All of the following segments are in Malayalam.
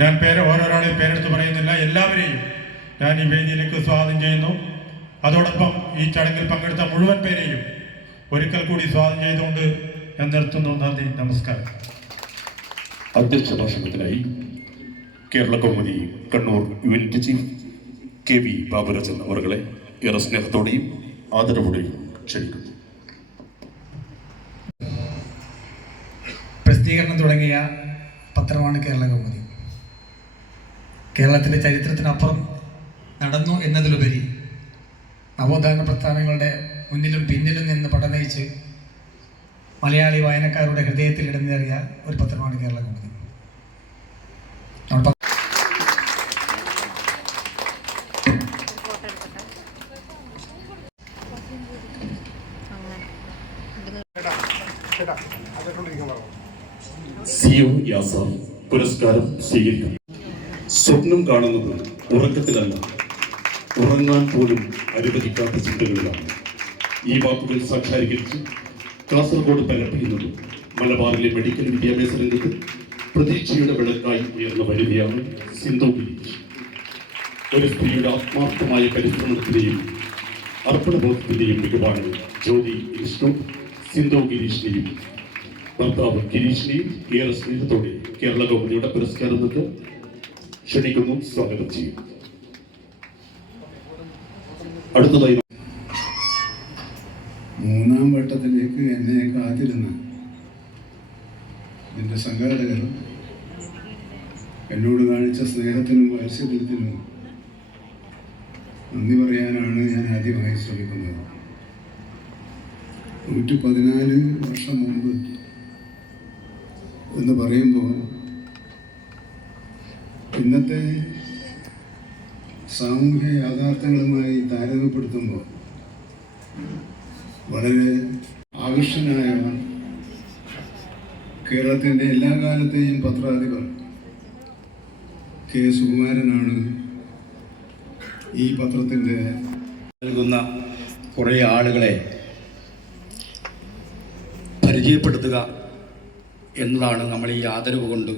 ഞാൻ പേര് ഓരോരാളെയും പേരെടുത്ത് പറയുന്നില്ല എല്ലാവരെയും ഞാൻ ഈ വേദിയിലേക്ക് സ്വാഗതം ചെയ്യുന്നു. അതോടൊപ്പം ഈ ചടങ്ങിൽ പങ്കെടുത്ത മുഴുവൻ പേരെയും ഒരിക്കൽ കൂടി സ്വാഗതം ചെയ്തുകൊണ്ട് ഞാൻ നിർത്തുന്നു. നന്ദി നമസ്കാരം. അധ്യക്ഷ ഭാഷണത്തിനായി Kerala Kaumudi Kannur unit chief K V Baburajan അവറുകളെ ഏറെ സ്നേഹത്തോടെയും ആദരവോടെയും ക്ഷണിക്കുന്നു. പ്രസിദ്ധീകരണം തുടങ്ങിയ പത്രമാണ് കേരള കൗമുദി. കേരളത്തിന്റെ ചരിത്രത്തിനപ്പുറം നടന്നു എന്നതിലുപരി നവോത്ഥാന പ്രസ്ഥാനങ്ങളുടെ മുന്നിലും പിന്നിലും നിന്ന് പടനയിച്ച് മലയാളി വായനക്കാരുടെ ഹൃദയത്തിൽ ഇടനേറിയ ഒരു പത്രമാണ് കേരള പ- സി യു യാസ പുരസ്കാരം സ്വീകരിക്കും. സ്വപ്നം കാണുന്നത് ഉറക്കത്തിലല്ല. ഉറങ്ങാൻ പോലും അനുവദിക്കാത്ത ചിന്തകളിലാണ്. ഈ വാക്കുകൾ സാക്ഷാത്കരിച്ച് കാസർഗോഡ് പരപ്പിക്കുന്നത് മലബാറിലെ മെഡിക്കൽ വിദ്യാഭ്യാസ രംഗത്ത് പ്രതീക്ഷയുടെ വിളക്കായി ഉയർന്ന വനിതയാണ് സിന്ധു ഒരു സ്ത്രീയുടെ ആത്മാർത്ഥമായ പരിശ്രമത്തിന്റെയും അർപ്പണബോധത്തിന്റെയും മികവാണ് ജ്യോതി വിഷ്ണു സിന്ധു ഗിരീഷിനെയും ഭർത്താവ് ഗിരീഷിനെയും ഏറെ സ്നേഹത്തോടെ കേരള ഗവൺമെന്റിയുടെ പുരസ്കാരം ക്ഷണിക്കുന്നു. സ്വാഗതം ചെയ്യും. അടുത്തതായി മൂന്നാം വട്ടത്തിലേക്ക് എന്നെ കാത്തിരുന്ന എന്റെ സംഘാടകർ എന്നോട് കാണിച്ച സ്നേഹത്തിനും വാത്സല്യത്തിനും നന്ദി പറയാനാണ് ഞാൻ ആദ്യമായി ശ്രമിക്കുന്നത്. നൂറ്റി പതിനാല് വർഷം മുമ്പ് എന്ന് പറയുമ്പോൾ ഇന്നത്തെ സാമൂഹ്യ യാഥാർത്ഥ്യങ്ങളുമായി താരതമ്യപ്പെടുത്തുമ്പോൾ വളരെ ആകർഷനായ കേരളത്തിന്റെ എല്ലാ കാലത്തെയും പത്രാധിപർ കെ സുകുമാരനാണ് ഈ പത്രത്തിന്റെ നൽകുന്ന കുറേ ആളുകളെ പരിചയപ്പെടുത്തുക എന്നതാണ് നമ്മൾ ഈ ആദരവ് കൊണ്ട്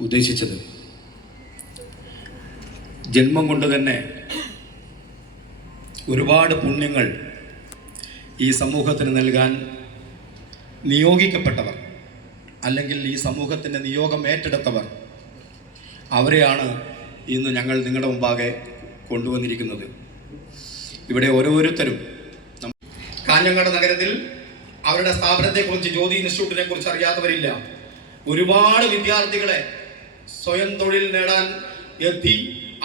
ഉദ്ദേശിച്ചത്. ജന്മം കൊണ്ട് തന്നെ ഒരുപാട് പുണ്യങ്ങൾ ഈ സമൂഹത്തിന് നൽകാൻ നിയോഗിക്കപ്പെട്ടവർ അല്ലെങ്കിൽ ഈ സമൂഹത്തിന്റെ നിയോഗം ഏറ്റെടുത്തവർ അവരെയാണ് ഇന്ന് ഞങ്ങൾ നിങ്ങളുടെ മുമ്പാകെ കൊണ്ടുവന്നിരിക്കുന്നത്. ഇവിടെ ഓരോരുത്തരും കാഞ്ഞങ്ങാട് നഗരത്തിൽ അവരുടെ സ്ഥാപനത്തെക്കുറിച്ച് ജ്യോതി ഇൻസ്റ്റിറ്റ്യൂട്ടിനെ കുറിച്ച് അറിയാത്തവരില്ല. ഒരുപാട് വിദ്യാർത്ഥികളെ സ്വയം തൊഴിൽ നേടാൻ എത്തി.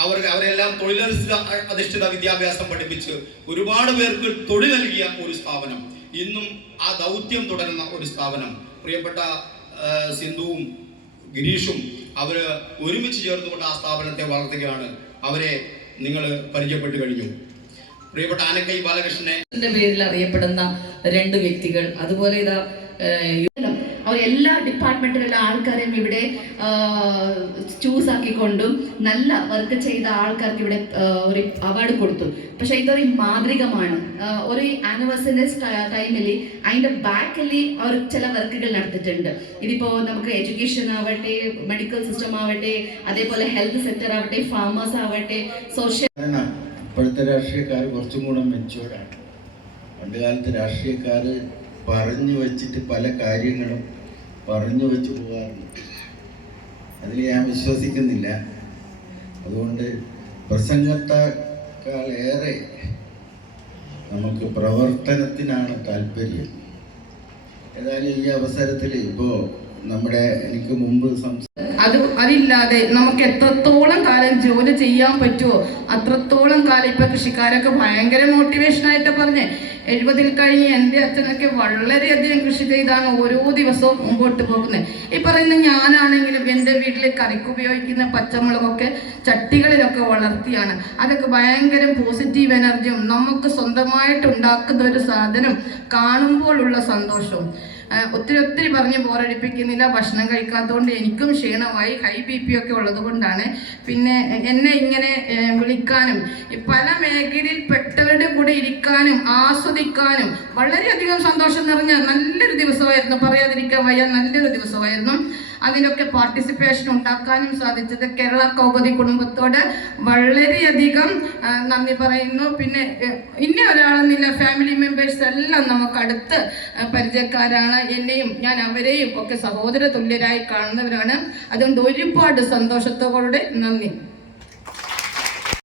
അവർ അവരെല്ലാം തൊഴിലധിഷ്ഠിത അധിഷ്ഠിത വിദ്യാഭ്യാസം പഠിപ്പിച്ച് ഒരുപാട് പേർക്ക് തൊഴിൽ നൽകിയ ഒരു സ്ഥാപനം. ഇന്നും ആ ദൗത്യം തുടരുന്ന ഒരു സ്ഥാപനം. പ്രിയപ്പെട്ട സിന്ധുവും ഗിരീഷും അവർ ഒരുമിച്ച് ചേർന്നുകൊണ്ട് ആ സ്ഥാപനത്തെ വളർത്തുകയാണ്. അവരെ നിങ്ങൾ പരിചയപ്പെട്ട് കഴിഞ്ഞു. പ്രിയപ്പെട്ട ആനക്കൈ ബാലകൃഷ്ണനെ പേരിൽ അറിയപ്പെടുന്ന രണ്ട് വ്യക്തികൾ. അതുപോലെ ഇതാ അവർ എല്ലാ ഡിപ്പാർട്ട്മെന്റിലുള്ള ആൾക്കാരെയും ഇവിടെ ചൂസ് ആക്കിക്കൊണ്ടും നല്ല വർക്ക് ചെയ്ത ആൾക്കാർക്ക് ഇവിടെ ഒരു അവാർഡ് കൊടുത്തു. പക്ഷെ ഇതൊരു മാതൃകമാണ് ഒരു ആനിവേഴ്സറി ടൈമിൽ അതിന്റെ ബാക്കിൽ അവർ ചില വർക്കുകൾ നടത്തിയിട്ടുണ്ട്. ഇതിപ്പോ നമുക്ക് എഡ്യൂക്കേഷൻ ആവട്ടെ മെഡിക്കൽ സിസ്റ്റം ആവട്ടെ അതേപോലെ ഹെൽത്ത് സെക്ടർ ആവട്ടെ ഫാമേഴ്സ് ആവട്ടെ സോഷ്യൽ ഇപ്പോഴത്തെ രാഷ്ട്രീയക്കാർ കുറച്ചും കൂടെ മെച്ചൂർഡാണ് പണ്ട് കാലത്ത് രാഷ്ട്രീയക്കാർ പറഞ്ഞു വെച്ചിട്ട് പല കാര്യങ്ങളും പറഞ്ഞു വെച്ച് പോകാറുണ്ട്. അതിൽ ഞാൻ വിശ്വസിക്കുന്നില്ല. അതുകൊണ്ട് പ്രസംഗത്തെക്കാൾ ഏറെ നമുക്ക് പ്രവർത്തനത്തിനാണ് താല്പര്യം. ഏതായാലും ഈ അവസരത്തിൽ ഇപ്പോൾ നമ്മുടെ എനിക്ക് മുമ്പ് സംസാരിച്ച അത് അതില്ലാതെ നമുക്ക് എത്രത്തോളം കാലം ജോലി ചെയ്യാൻ പറ്റുമോ അത്രത്തോളം കാലം ഇപ്പൊ കൃഷിക്കാരൊക്കെ ഭയങ്കര മോട്ടിവേഷൻ ആയിട്ട് പറഞ്ഞേ. എഴുപതിൽ കഴിഞ്ഞ് എന്റെ അച്ഛനൊക്കെ വളരെയധികം കൃഷി ചെയ്താണ് ഓരോ ദിവസവും മുമ്പോട്ട് പോകുന്നത് ഈ പറയുന്ന ഞാനാണെങ്കിലും എന്റെ വീട്ടിൽ കറിക്ക് ഉപയോഗിക്കുന്ന പച്ചമുളകൊക്കെ ചട്ടികളിലൊക്കെ വളർത്തിയാണ്. അതൊക്കെ ഭയങ്കര പോസിറ്റീവ് എനർജിയും നമുക്ക് സ്വന്തമായിട്ട് ഉണ്ടാക്കുന്ന ഒരു സാധനം കാണുമ്പോഴുള്ള സന്തോഷവും. ഒത്തിരി ഒത്തിരി പറഞ്ഞ് ബോറടിപ്പിക്കുന്നില്ല ഭക്ഷണം കഴിക്കാത്തതുകൊണ്ട് എനിക്കും ക്ഷീണമായി ഹൈ ബി പി ഒക്കെ ഉള്ളത് കൊണ്ടാണ്. പിന്നെ എന്നെ ഇങ്ങനെ വിളിക്കാനും പല മേഖലയിൽ പെട്ടവരുടെ കൂടെ ഇരിക്കാനും ആസ്വദിക്കാനും വളരെയധികം സന്തോഷം നിറഞ്ഞ നല്ലൊരു ദിവസമായിരുന്നു. പറയാതിരിക്കാൻ വയ്യ നല്ലൊരു ദിവസമായിരുന്നു. അതിലൊക്കെ പാർട്ടിസിപ്പേഷൻ ഉണ്ടാക്കാനും സാധിച്ചത് കേരള കൗപതി കുടുംബത്തോട് വളരെയധികം നന്ദി പറയുന്നു. പിന്നെ ഇനി ഒരാളെന്നില്ല ഫാമിലി മെമ്പേഴ്സ് എല്ലാം നമുക്ക് അടുത്ത് പരിചയക്കാരാണ്. എന്നെയും ഞാൻ അവരെയും ഒക്കെ സഹോദര തുല്യരായി കാണുന്നവരാണ്. അതുകൊണ്ട് ഒരുപാട് സന്തോഷത്തോടെ നന്ദി.